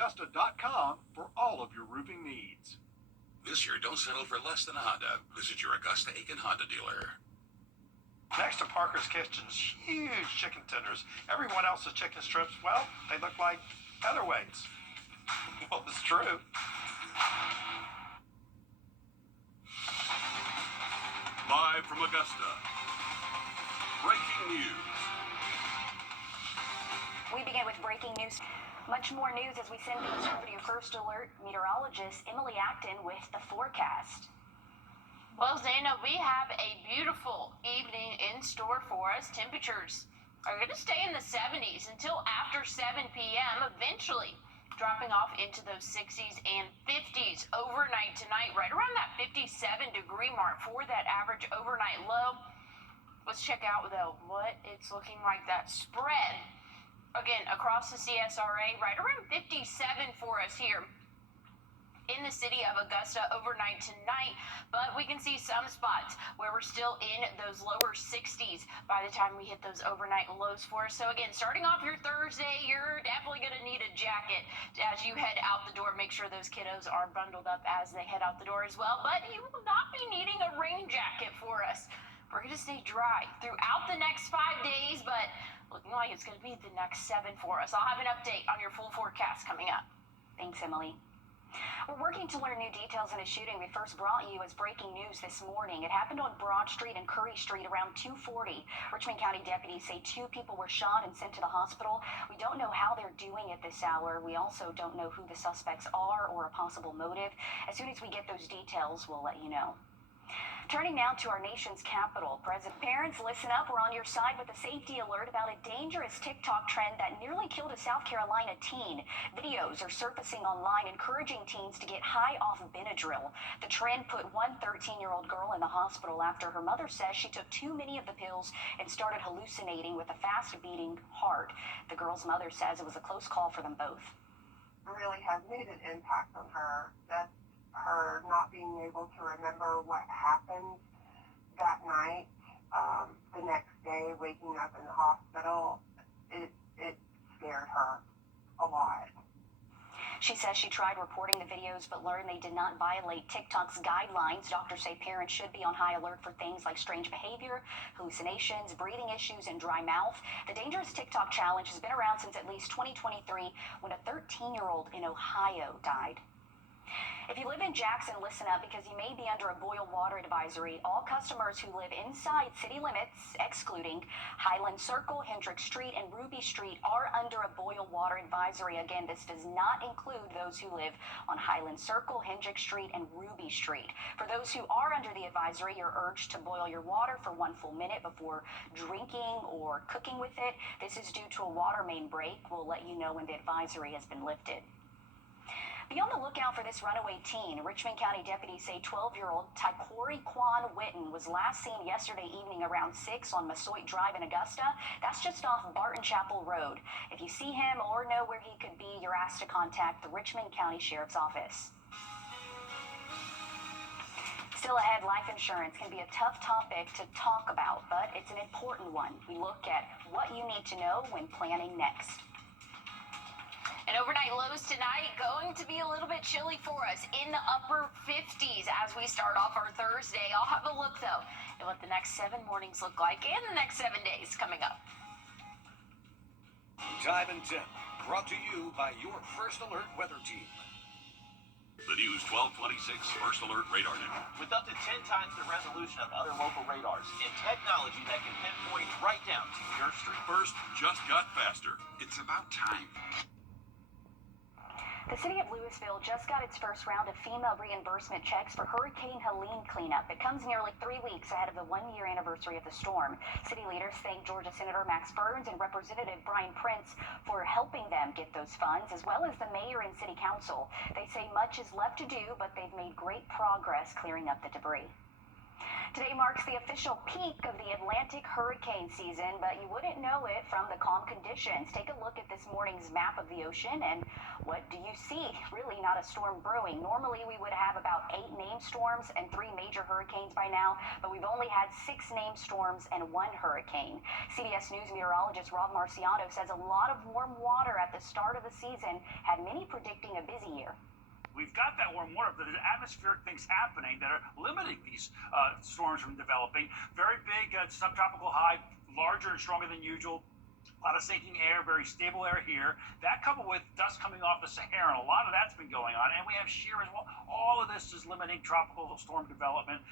Augusta.com for all of your roofing needs. This year, don't settle for less than a Honda. Visit your Augusta Aiken Honda dealer. Next to Parker's Kitchen's huge chicken tenders, everyone else's chicken strips, well, they look like featherweights. Well, it's true. Live from Augusta, breaking news. We begin with breaking news. Much more news as we send things over to your first alert meteorologist, Emily Acton, with the forecast. Well, Zana, we have a beautiful evening in store for us. Temperatures are going to stay in the 70s until after 7 p.m., eventually dropping off into those 60s and 50s overnight tonight, right around that 57-degree mark for that average overnight low. Let's check out, though, what it's looking like that spread. Again, across the CSRA, right around 57 for us here in the city of Augusta overnight tonight, but we can see some spots where we're still in those lower 60s by the time we hit those overnight lows for us. So again, starting off your Thursday, you're definitely going to need a jacket as you head out the door. Make sure those kiddos are bundled up as they head out the door as well, but you will not be needing a rain jacket for us. We're going to stay dry throughout the next 5 days, but looking like it's going to be the next 7 for us. I'll have an update on your full forecast coming up. Thanks, Emily. We're working to learn new details in a shooting we first brought you as breaking news this morning. It happened on Broad Street and Curry Street around 2:40. Richmond County deputies say 2 people were shot and sent to the hospital. We don't know how they're doing at this hour. We also don't know who the suspects are or a possible motive. As soon as we get those details, we'll let you know. Turning now to our nation's capital. Parents, listen up. We're on your side with a safety alert about a dangerous TikTok trend that nearly killed a South Carolina teen. Videos are surfacing online encouraging teens to get high off Benadryl. The trend put one 13-year-old girl in the hospital after her mother says she took too many of the pills and started hallucinating with a fast-beating heart. The girl's mother says it was a close call for them both. It really has made an impact on her. That's her not being able to remember what happened that night, the next day, waking up in the hospital, it scared her a lot. She says she tried reporting the videos but learned they did not violate TikTok's guidelines. Doctors say parents should be on high alert for things like strange behavior, hallucinations, breathing issues, and dry mouth. The dangerous TikTok challenge has been around since at least 2023 when a 13-year-old in Ohio died. If you live in Jackson, listen up because you may be under a boil water advisory. All customers who live inside city limits, excluding Highland Circle, Hendrick Street, and Ruby Street, are under a boil water advisory. Again, this does not include those who live on Highland Circle, Hendrick Street, and Ruby Street. For those who are under the advisory, you're urged to boil your water for 1 full minute before drinking or cooking with it. This is due to a water main break. We'll let you know when the advisory has been lifted. Be on the lookout for this runaway teen. Richmond County deputies say 12-year-old Tyquori Quan Witten was last seen yesterday evening around 6 on Massault Drive in Augusta. That's just off Barton Chapel Road. If you see him or know where he could be, you're asked to contact the Richmond County Sheriff's Office. Still ahead, life insurance can be a tough topic to talk about, but it's an important one. We look at what you need to know when planning next. And overnight lows tonight going to be a little bit chilly for us in the upper 50s as we start off our Thursday. I'll have a look, though, at what the next 7 mornings look like and the next 7 days coming up. Time and Temp, brought to you by your First Alert weather team. The News 1226 First Alert Radar Now. With up to 10 times the resolution of other local radars and technology that can pinpoint right down to your street. First just got faster. It's about time. The city of Louisville just got its first round of FEMA reimbursement checks for Hurricane Helene cleanup. It comes nearly 3 weeks ahead of the 1-year anniversary of the storm. City leaders thank Georgia Senator Max Burns and Representative Brian Prince for helping them get those funds, as well as the mayor and city council. They say much is left to do, but they've made great progress clearing up the debris. Today marks the official peak of the Atlantic hurricane season, but you wouldn't know it from the calm conditions. Take a look at this morning's map of the ocean, and what do you see? Really not a storm brewing. Normally we would have about 8 named storms and 3 major hurricanes by now, but we've only had 6 named storms and 1 hurricane. CBS News meteorologist Rob Marciano says a lot of warm water at the start of the season had many predicting a busy year. We've got that warm water, but there's atmospheric things happening that are limiting these storms from developing. Very big subtropical high, larger and stronger than usual. A lot of sinking air, very stable air here. That coupled with dust coming off the Sahara, and a lot of that's been going on. And we have shear as well. All of this is limiting tropical storm development.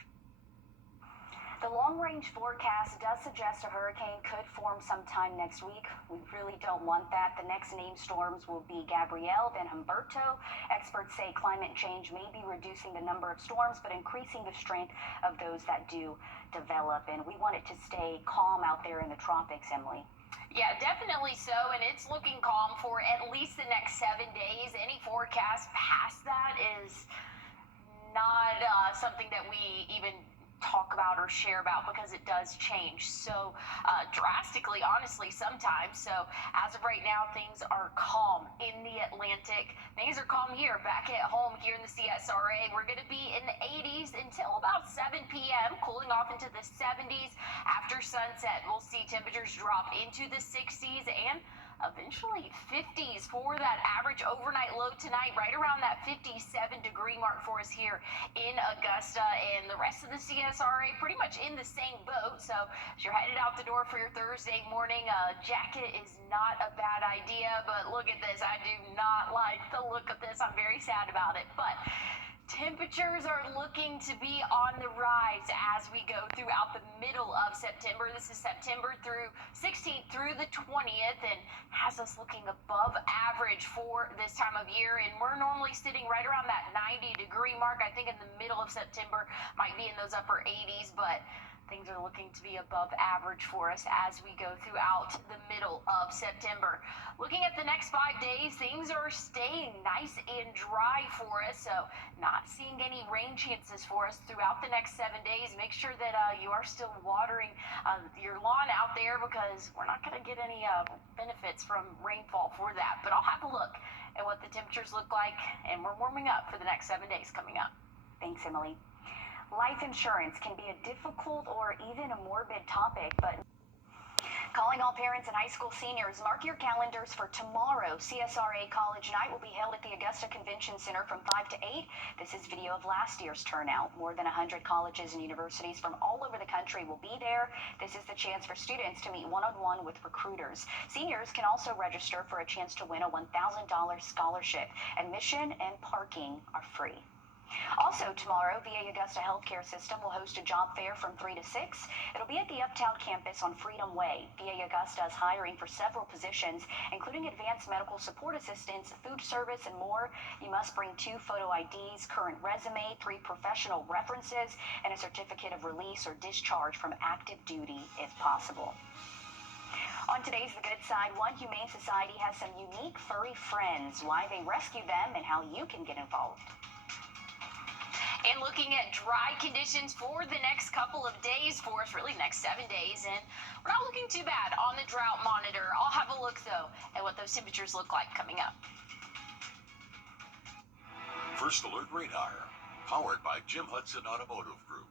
The long-range forecast does suggest a hurricane could form sometime next week. We really don't want that. The next named storms will be Gabrielle, then Humberto. Experts say climate change may be reducing the number of storms, but increasing the strength of those that do develop. And we want it to stay calm out there in the tropics, Emily. Yeah, definitely so, and it's looking calm for at least the next 7 days. Any forecast past that is not something that we even talk about or share about, because it does change so drastically, honestly, sometimes. So as of right now, things are calm in the Atlantic. Things are calm here back at home here in the CSRA. We're going to be in the 80s until about 7 p.m., cooling off into the 70s. After sunset, we'll see temperatures drop into the 60s and eventually 50s for that average overnight low tonight, right around that 57-degree mark for us here in Augusta. And the rest of the CSRA pretty much in the same boat. So as you're headed out the door for your Thursday morning, a jacket is not a bad idea. But look at this. I do not like the look of this. I'm very sad about it. But temperatures are looking to be on the rise as we go throughout the middle of September. This is September through 16th through the 20th, and has us looking above average for this time of year. And we're normally sitting right around that 90-degree mark. I think in the middle of September might be in those upper 80s, but things are looking to be above average for us as we go throughout the middle of September. Looking at the next 5 days, things are staying nice and dry for us, so not seeing any rain chances for us throughout the next 7 days. Make sure that you are still watering your lawn out there, because we're not going to get any benefits from rainfall for that. But I'll have a look at what the temperatures look like, and we're warming up for the next 7 days coming up. Thanks, Emily. Life insurance can be a difficult or even a morbid topic, but calling all parents and high school seniors, mark your calendars for tomorrow. CSRA College Night will be held at the Augusta Convention Center from 5 to 8. This is video of last year's turnout. More than 100 colleges and universities from all over the country will be there. This is the chance for students to meet one-on-one with recruiters. Seniors can also register for a chance to win a $1,000 scholarship. Admission and parking are free. Also tomorrow, VA Augusta Healthcare System will host a job fair from 3 to 6. It'll be at the Uptown campus on Freedom Way. VA Augusta is hiring for several positions, including advanced medical support assistants, food service, and more. You must bring 2 photo IDs, current resume, 3 professional references, and a certificate of release or discharge from active duty if possible. On today's The Good Side, One Humane Society has some unique furry friends, why they rescue them, and how you can get involved. And looking at dry conditions for the next couple of days for us, really next 7 days, and we're not looking too bad on the drought monitor. I'll have a look, though, at what those temperatures look like coming up. First Alert Radar, powered by Jim Hudson Automotive Group.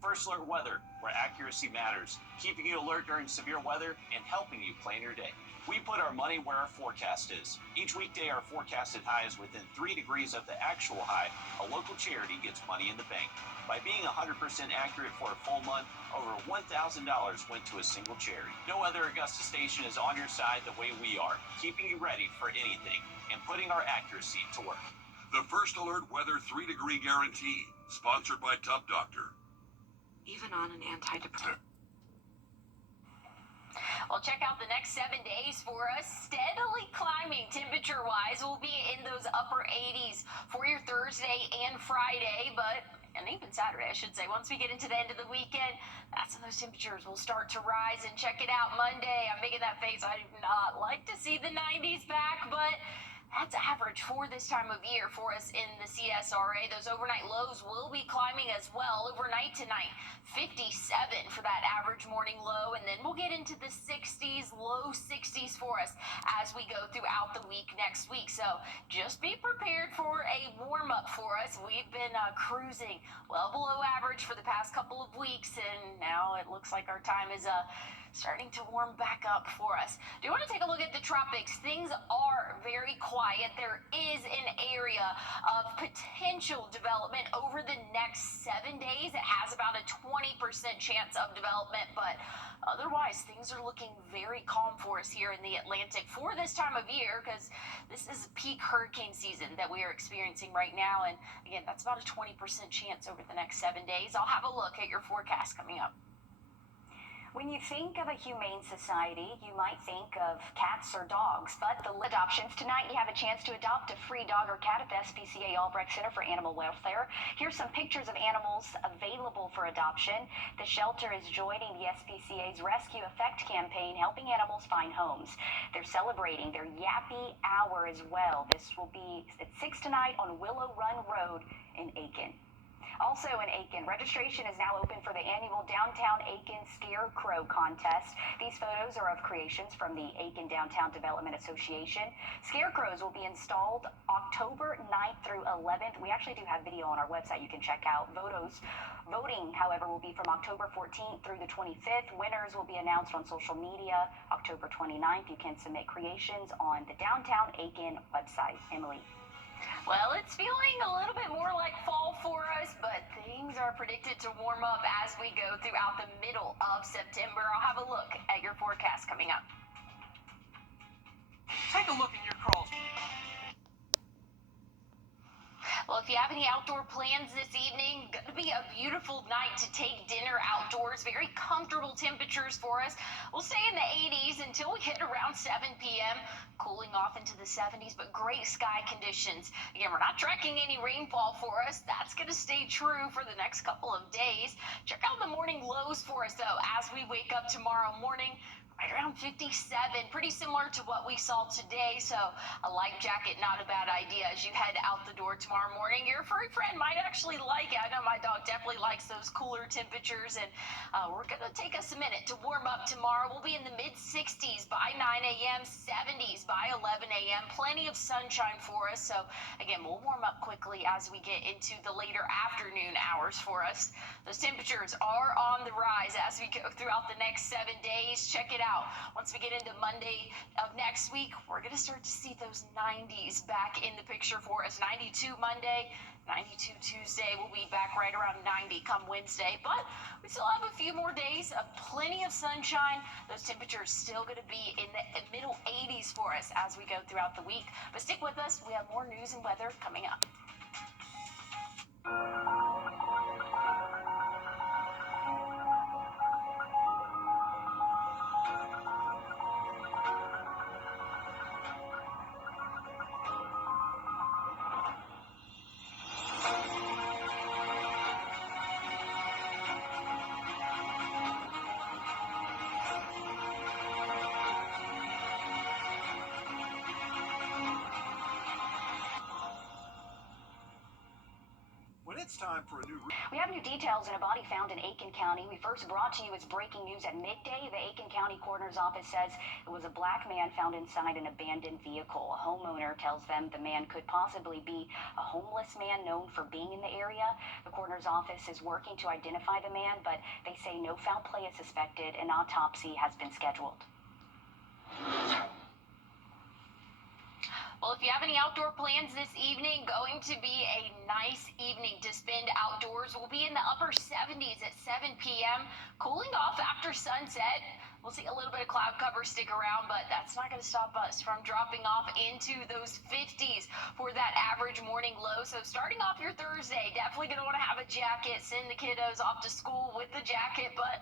First Alert Weather, where accuracy matters, keeping you alert during severe weather and helping you plan your day. We put our money where our forecast is. Each weekday, our forecasted high is within 3 degrees of the actual high. A local charity gets money in the bank. By being 100% accurate for a full month, over $1,000 went to a single charity. No other Augusta station is on your side the way we are, keeping you ready for anything and putting our accuracy to work. The First Alert Weather 3-degree guarantee, sponsored by Tub Doctor. Even on an antidepressant. Well, check out the next 7 days for us. Steadily climbing temperature-wise. We'll be in those upper 80s for your Thursday and Friday, and even Saturday, I should say. Once we get into the end of the weekend, that's when those temperatures will start to rise. And check it out, Monday. I'm making that face. I do not like to see the 90s back, but That's average for this time of year for us in the CSRA. Those overnight lows will be climbing as well. Overnight tonight, 57 for that average morning low, and then we'll get into the 60s, low 60s for us as we go throughout the week next week. So just be prepared for a warm up for us. We've been cruising well below average for the past couple of weeks, and now it looks like our time is starting to warm back up for us. Do you want to take a look at the tropics? Things are very quiet. There is an area of potential development over the next 7 days. It has about a 20% chance of development, but otherwise things are looking very calm for us here in the Atlantic for this time of year, because this is peak hurricane season that we are experiencing right now. And again, that's about a 20% chance over the next 7 days. I'll have a look at your forecast coming up. When you think of a humane society, you might think of cats or dogs, but the adoptions tonight, you have a chance to adopt a free dog or cat at the SPCA Albrecht Center for Animal Welfare. Here's some pictures of animals available for adoption. The shelter is joining the SPCA's Rescue Effect campaign, helping animals find homes. They're celebrating their Yappy Hour as well. This will be at 6 tonight on Willow Run Road in Aiken. Also in Aiken, registration is now open for the annual Downtown Aiken Scarecrow Contest. These photos are of creations from the Aiken Downtown Development Association. Scarecrows will be installed October 9th through 11th. We actually do have video on our website you can check out. Voting, however, will be from October 14th through the 25th. Winners will be announced on social media October 29th. You can submit creations on the Downtown Aiken website. Emily. Well, it's feeling a little bit more like fall for us, but things are predicted to warm up as we go throughout the middle of September. I'll have a look at your forecast coming up. Take a look in your crawl. Well, if you have any outdoor plans this evening, gonna be a beautiful night to take dinner outdoors. Very comfortable temperatures for us. We'll stay in the 80s until we hit around 7 p.m., cooling off into the 70s, but great sky conditions. Again, we're not tracking any rainfall for us. That's gonna stay true for the next couple of days. Check out the morning lows for us, though, as we wake up tomorrow morning. Right around 57, pretty similar to what we saw today. So a light jacket, not a bad idea as you head out the door tomorrow morning. Your furry friend might actually like it. I know my dog definitely likes those cooler temperatures, and we're going to take us a minute to warm up tomorrow. We'll be in the mid-60s by 9 a.m., 70s by 11 a.m. Plenty of sunshine for us. So again, we'll warm up quickly as we get into the later afternoon hours for us. Those temperatures are on the rise as we go throughout the next 7 days. Check it out. Once we get into Monday of next week, we're going to start to see those 90s back in the picture for us. 92 Monday, 92 Tuesday. We'll be back right around 90 come Wednesday, but we still have a few more days of plenty of sunshine. Those temperatures still going to be in the middle 80s for us as we go throughout the week. But stick with us. We have more news and weather coming up. It's time for a new... We have new details in a body found in Aiken County. We first brought to you as breaking news at midday. The Aiken County Coroner's Office says it was a black man found inside an abandoned vehicle. A homeowner tells them the man could possibly be a homeless man known for being in the area. The Coroner's Office is working to identify the man, but they say no foul play is suspected. An autopsy has been scheduled. Well, if you have any outdoor plans this evening, going to be a nice evening to spend outdoors. We'll be in the upper 70s at 7 p.m., cooling off after sunset. We'll see a little bit of cloud cover stick around, but that's not going to stop us from dropping off into those 50s for that average morning low. So starting off your Thursday, definitely going to want to have a jacket, send the kiddos off to school with the jacket, but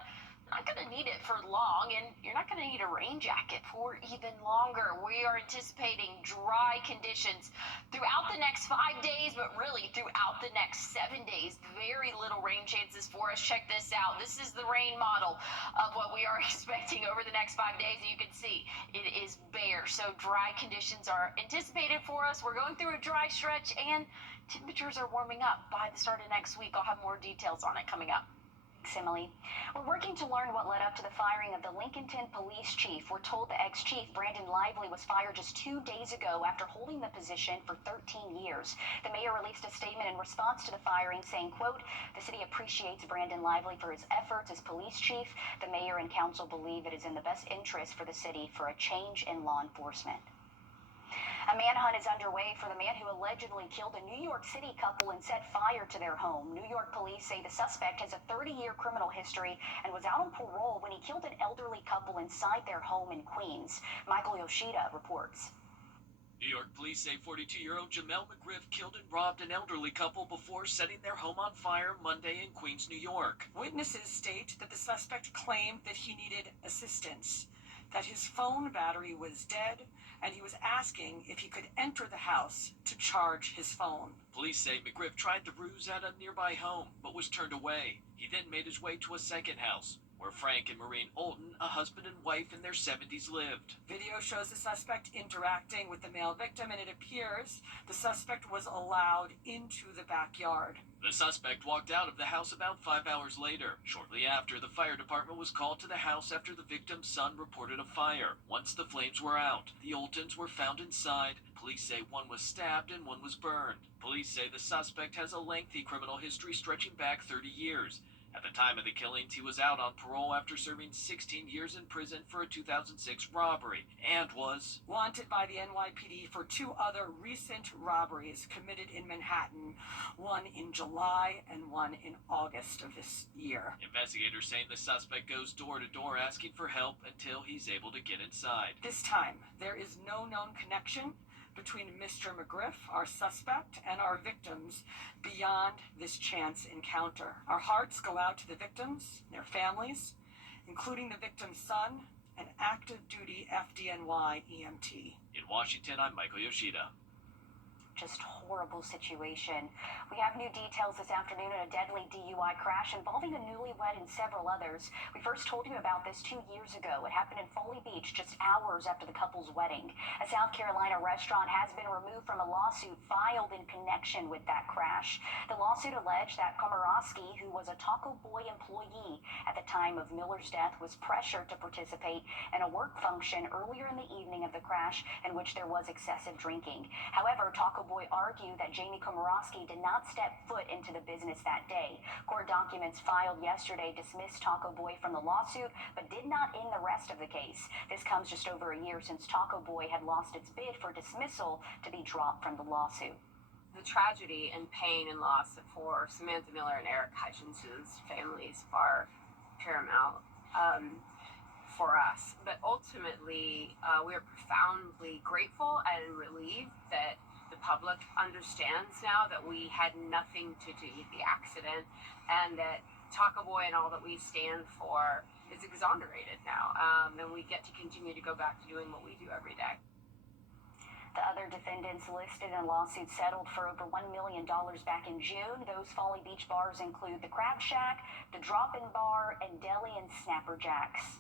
not going to need it for long, and you're not going to need a rain jacket for even longer. We are anticipating dry conditions throughout the next 5 days, but really throughout the next 7 days. Very little rain chances for us. Check this out. This is the rain model of what we are expecting over the next 5 days. And you can see it is bare. So dry conditions are anticipated for us. We're going through a dry stretch, and temperatures are warming up by the start of next week. I'll have more details on it coming up. Emily. We're working to learn what led up to the firing of the Lincolnton police chief. We're told the ex-chief, Brandon Lively, was fired just 2 days ago after holding the position for 13 years. The mayor released a statement in response to the firing saying, quote, "The city appreciates Brandon Lively for his efforts as police chief. The mayor and council believe it is in the best interest for the city for a change in law enforcement." A manhunt is underway for the man who allegedly killed a New York City couple and set fire to their home. New York police say the suspect has a 30-year criminal history and was out on parole when he killed an elderly couple inside their home in Queens. Michael Yoshida reports. New York police say 42-year-old Jamel McGriff killed and robbed an elderly couple before setting their home on fire Monday in Queens, New York. Witnesses state that the suspect claimed that he needed assistance, that his phone battery was dead, and he was asking if he could enter the house to charge his phone. Police say McGriff tried to ruse at a nearby home, but was turned away. He then made his way to a second house, where Frank and Maureen Olton, a husband and wife in their 70s, lived. Video shows the suspect interacting with the male victim, and it appears the suspect was allowed into the backyard. The suspect walked out of the house about 5 hours later. Shortly after, the fire department was called to the house after the victim's son reported a fire. Once the flames were out, the Oltons were found inside. Police say one was stabbed and one was burned. Police say the suspect has a lengthy criminal history stretching back 30 years. At the time of the killings, he was out on parole after serving 16 years in prison for a 2006 robbery and was wanted by the NYPD for 2 other recent robberies committed in Manhattan, one in July and one in August of this year. Investigators saying the suspect goes door to door asking for help until he's able to get inside. This time, there is no known connection between Mr. McGriff, our suspect, and our victims beyond this chance encounter. Our hearts go out to the victims, their families, including the victim's son, an active duty FDNY EMT. In Washington, I'm Michael Yoshida. Just horrible situation. We have new details this afternoon on a deadly DUI crash involving a newlywed and several others. We first told you about this 2 years ago. It happened in Foley Beach just hours after the couple's wedding. A South Carolina restaurant has been removed from a lawsuit filed in connection with that crash. The lawsuit alleged that Komorowski, who was a Taco Boy employee at the time of Miller's death, was pressured to participate in a work function earlier in the evening of the crash in which there was excessive drinking. However, Taco Boy argued that Jamie Komorowski did not step foot into the business that day. Court documents filed yesterday dismissed Taco Boy from the lawsuit, but did not end the rest of the case. This comes just over a year since Taco Boy had lost its bid for dismissal to be dropped from the lawsuit. The tragedy and pain and loss for Samantha Miller and Eric Hutchinson's families are paramount for us. But ultimately, we are profoundly grateful and relieved that the public understands now that we had nothing to do with the accident, and that Taco Boy and all that we stand for is exonerated now, and we get to continue to go back to doing what we do every day. The other defendants listed in lawsuits settled for over $1 million back in June. Those Folly Beach bars include the Crab Shack, the Drop-In Bar, and Deli and Snapper Jacks.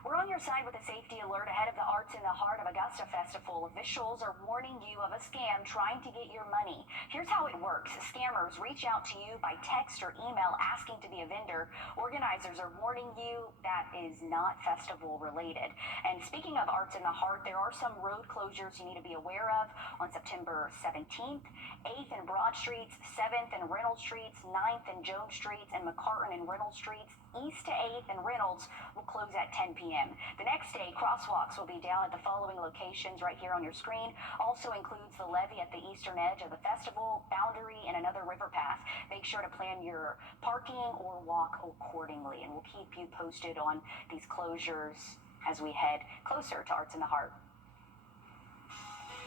We're on your side with a safety alert ahead of the Arts in the Heart of Augusta Festival. Officials are warning you of a scam trying to get your money. Here's how it works. Scammers reach out to you by text or email asking to be a vendor. Organizers are warning you that is not festival related. And speaking of Arts in the Heart, there are some road closures you need to be aware of on September 17th, 8th and Broad Streets, 7th and Reynolds Streets, 9th and Jones Streets, and McCartan and Reynolds Streets. East to 8th and Reynolds will close at 10 p.m. The next day, crosswalks will be down at the following locations right here on your screen. Also includes the levee at the eastern edge of the festival, Boundary, and another river path. Make sure to plan your parking or walk accordingly, and we'll keep you posted on these closures as we head closer to Arts in the Heart.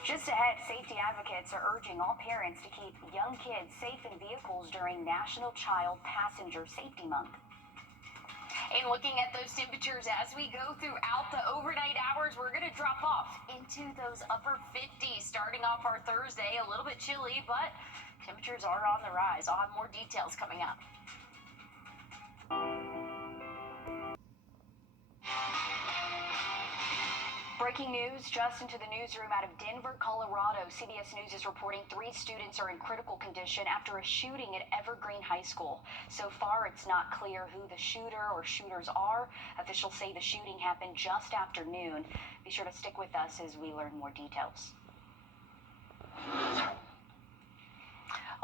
Just ahead, safety advocates are urging all parents to keep young kids safe in vehicles during National Child Passenger Safety Month. And looking at those temperatures as we go throughout the overnight hours, we're going to drop off into those upper 50s starting off our Thursday. A little bit chilly, but temperatures are on the rise. I'll have more details coming up. Breaking news just into the newsroom out of Denver, Colorado. CBS News is reporting 3 students are in critical condition after a shooting at Evergreen High School. So far, it's not clear who the shooter or shooters are. Officials say the shooting happened just after noon. Be sure to stick with us as we learn more details.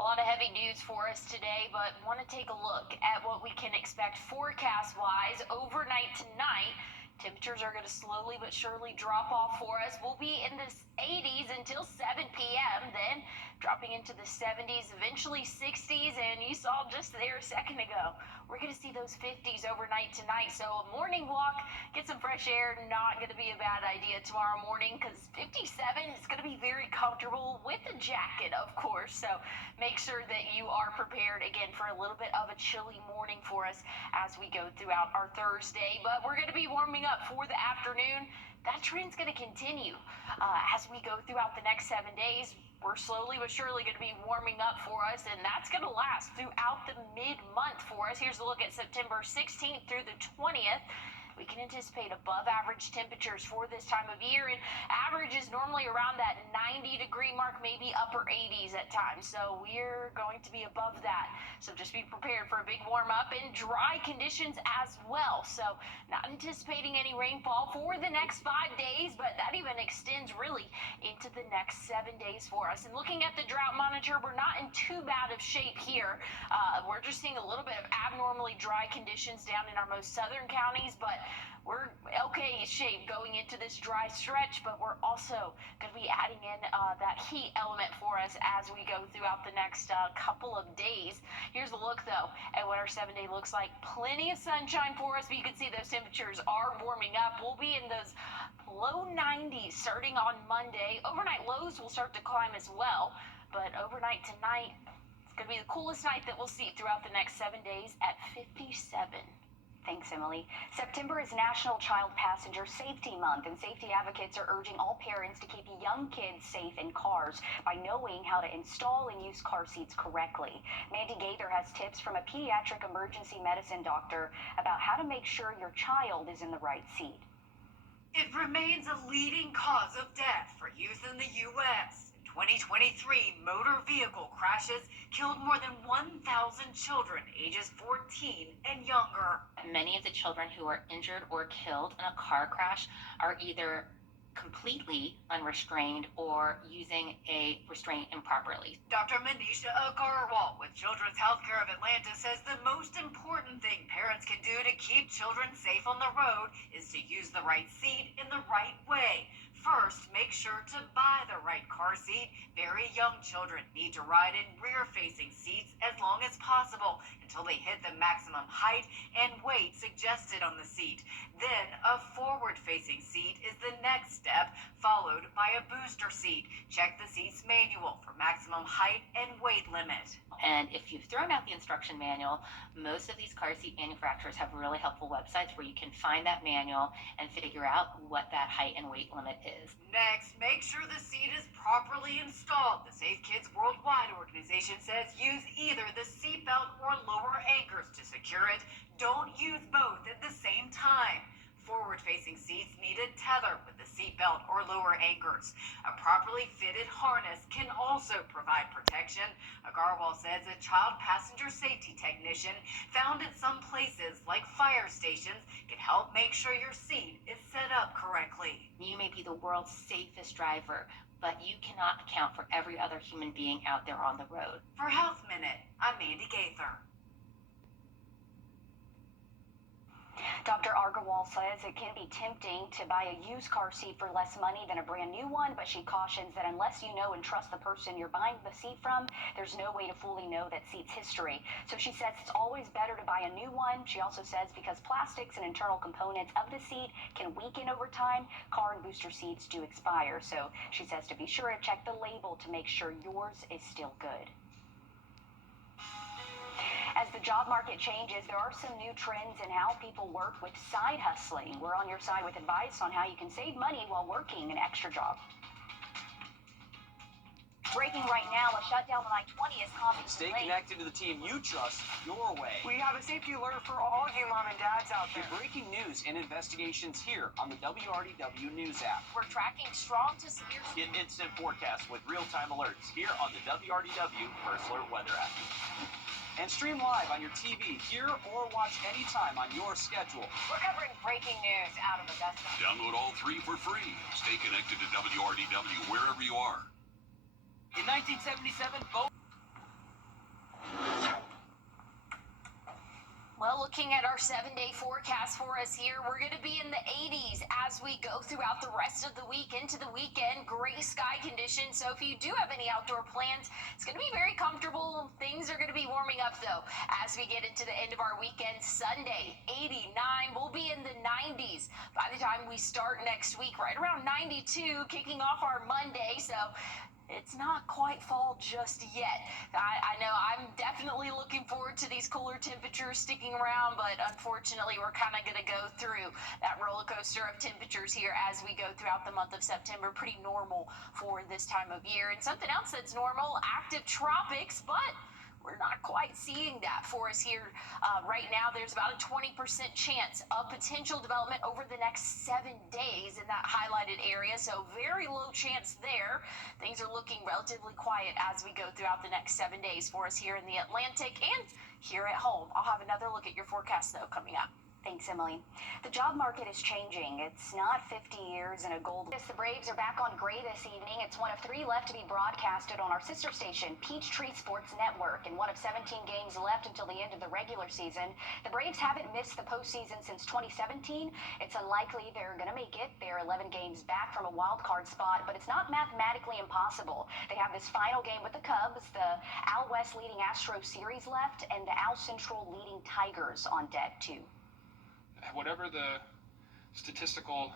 A lot of heavy news for us today, but want to take a look at what we can expect forecast-wise overnight tonight. Temperatures are going to slowly but surely drop off for us. We'll be in the 80s until 7 p.m., then dropping into the 70s, eventually 60s, and you saw just there a second ago, we're going to see those 50s overnight tonight. So a morning walk, get some fresh air, not going to be a bad idea tomorrow morning because 57 is going to be very comfortable with a jacket, of course. So make sure that you are prepared, again, for a little bit of a chilly morning for us as we go throughout our Thursday. But we're going to be warming up for the afternoon. That trend's going to continue as we go throughout the next 7 days. We're slowly but surely going to be warming up for us, and that's going to last throughout the mid-month for us. Here's a look at September 16th through the 20th. We can anticipate above average temperatures for this time of year, and average is normally around that 90-degree mark, maybe upper 80s at times. So we're going to be above that. So just be prepared for a big warm up and dry conditions as well. So not anticipating any rainfall for the next 5 days, but that even extends really into the next 7 days for us. And looking at the drought monitor, we're not in too bad of shape here. We're just seeing a little bit of abnormally dry conditions down in our most southern counties, but we're okay shape going into this dry stretch, but we're also going to be adding in that heat element for us as we go throughout the next couple of days. Here's a look, though, at what our 7-day looks like. Plenty of sunshine for us, but you can see those temperatures are warming up. We'll be in those low 90s starting on Monday. Overnight lows will start to climb as well, but overnight tonight, it's going to be the coolest night that we'll see throughout the next 7 days at 57. Thanks, Emily. September is National Child Passenger Safety Month, and safety advocates are urging all parents to keep young kids safe in cars by knowing how to install and use car seats correctly. Mandy Gaither has tips from a pediatric emergency medicine doctor about how to make sure your child is in the right seat. It remains a leading cause of death for youth in the U.S. 2023 motor vehicle crashes killed more than 1,000 children ages 14 and younger. Many of the children who are injured or killed in a car crash are either completely unrestrained or using a restraint improperly. Dr. Manisha Agarwal with Children's Healthcare of Atlanta says the most important thing parents can do to keep children safe on the road is to use the right seat in the right way. First, make sure to buy the right car seat. Very young children need to ride in rear-facing seats as long as possible until they hit the maximum height and weight suggested on the seat. Then, a forward-facing seat is the next step, followed by a booster seat. Check the seat's manual for maximum height and weight limit. And if you've thrown out the instruction manual, most of these car seat manufacturers have really helpful websites where you can find that manual and figure out what that height and weight limit is. Next, make sure the seat is properly installed. The Safe Kids Worldwide organization says use either the seatbelt or lower anchors to secure it. Don't use both at the same time. Forward-facing seats need a tether with the seatbelt or lower anchors. A properly fitted harness can also provide protection. Agarwal says a child passenger safety technician found at some places like fire stations can help make sure your seat is set up correctly. You may be the world's safest driver, but you cannot account for every other human being out there on the road. For Health Minute, I'm Mandy Gaither. Dr. Agarwal says it can be tempting to buy a used car seat for less money than a brand new one, but she cautions that unless you know and trust the person you're buying the seat from, there's no way to fully know that seat's history. So she says it's always better to buy a new one. She also says because plastics and internal components of the seat can weaken over time, car and booster seats do expire. So she says to be sure to check the label to make sure yours is still good. As the job market changes, there are some new trends in how people work with side hustling. We're on your side with advice on how you can save money while working an extra job. Breaking right now, a shutdown on I-20 is causing Stay delays. connected to the team you trust your way. We have a safety alert for all of you mom and dads out there. Get breaking news and investigations here on the WRDW News app. We're tracking strong to severe. Get instant forecasts with real-time alerts here on the WRDW First Alert Weather app. And stream live on your TV, here or watch anytime on your schedule. We're covering breaking news out of Augusta. Download all 3 for free. Stay connected to WRDW wherever you are. In 1977, both. Well, looking at our 7-day forecast for us here, we're going to be in the 80s as we go throughout the rest of the week into the weekend. Gray sky conditions. So if you do have any outdoor plans, it's going to be very comfortable. Things are going to be warming up, though, as we get into the end of our weekend. Sunday, 89. We'll be in the 90s by the time we start next week, right around 92, kicking off our Monday. So it's not quite fall just yet. I know I'm definitely looking forward to these cooler temperatures sticking around, but unfortunately we're kind of going to go through that roller coaster of temperatures here as we go throughout the month of September. Pretty normal for this time of year. And something else that's normal, active tropics, but we're not quite seeing that for us here right now. There's about a 20% chance of potential development over the next 7 days in that highlighted area. So very low chance there. Things are looking relatively quiet as we go throughout the next 7 days for us here in the Atlantic and here at home. I'll have another look at your forecast, though, coming up. Thanks, Emily. The job market is changing. It's not 50 years in a gold. The Braves are back on gray this evening. It's one of 3 left to be broadcasted on our sister station, Peachtree Sports Network, and one of 17 games left until the end of the regular season. The Braves haven't missed the postseason since 2017. It's unlikely they're going to make it. They're 11 games back from a wild card spot, but it's not mathematically impossible. They have this final game with the Cubs, the Al West leading Astros series left, and the Al Central leading Tigers on deck, too. Whatever the statistical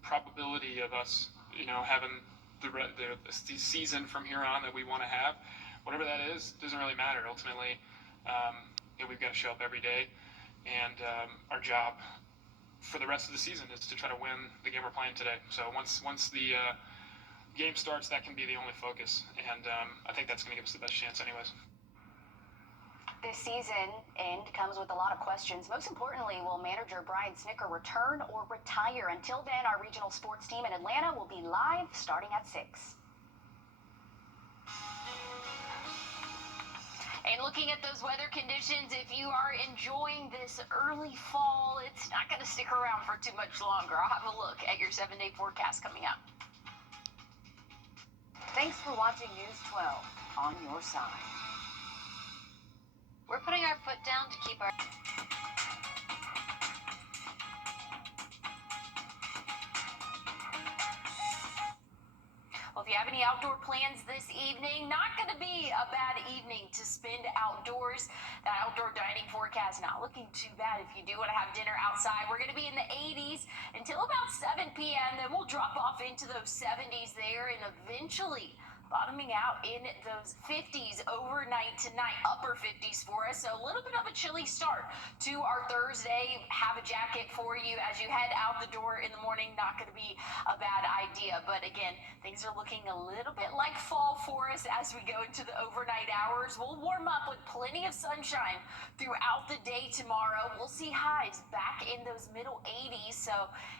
probability of us, having the season from here on that we want to have, whatever that is, doesn't really matter. Ultimately, we've got to show up every day, and our job for the rest of the season is to try to win the game we're playing today. So once the game starts, that can be the only focus, and I think that's going to give us the best chance anyways. This season end comes with a lot of questions. Most importantly, will manager Brian Snicker return or retire? Until then, our regional sports team in Atlanta will be live starting at 6. And looking at those weather conditions, if you are enjoying this early fall, it's not going to stick around for too much longer. I'll have a look at your 7-day forecast coming up. Thanks for watching News 12 on your side. We're putting our foot down to keep our... Well, if you have any outdoor plans this evening, not going to be a bad evening to spend outdoors. That outdoor dining forecast not looking too bad if you do want to have dinner outside. We're going to be in the 80s until about 7 p.m. Then we'll drop off into those 70s there and eventually bottoming out in those 50s overnight tonight, upper 50s for us. So a little bit of a chilly start to our Thursday. Have a jacket for you as you head out the door in the morning. Not going to be a bad idea. But again, things are looking a little bit like fall for us as we go into the overnight hours. We'll warm up with plenty of sunshine throughout the day tomorrow. We'll see highs back in those middle 80s. So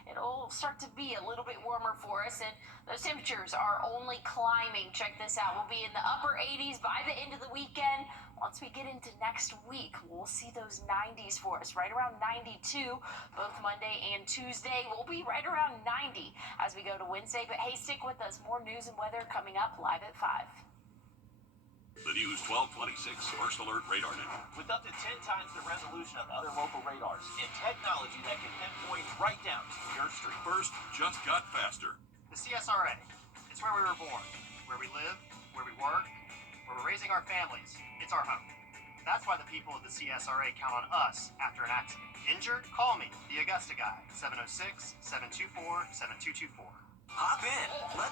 it'll start to be a little bit warmer for us. And those temperatures are only climbing. Check this out. We'll be in the upper 80s by the end of the weekend. Once we get into next week, we'll see those 90s for us, right around 92, both Monday and Tuesday. We'll be right around 90 as we go to Wednesday. But hey, stick with us. More news and weather coming up live at 5. The News 1226 First Alert Radar Net. With up to 10 times the resolution of other local radars and technology that can pinpoint right down to your street. First just got faster. The CSRA. It's where we were born, where we live, where we work, where we're raising our families. It's our home. That's why the people of the CSRA count on us after an accident. Injured? Call me, the Augusta guy, 706-724-7224. Hop in. Let's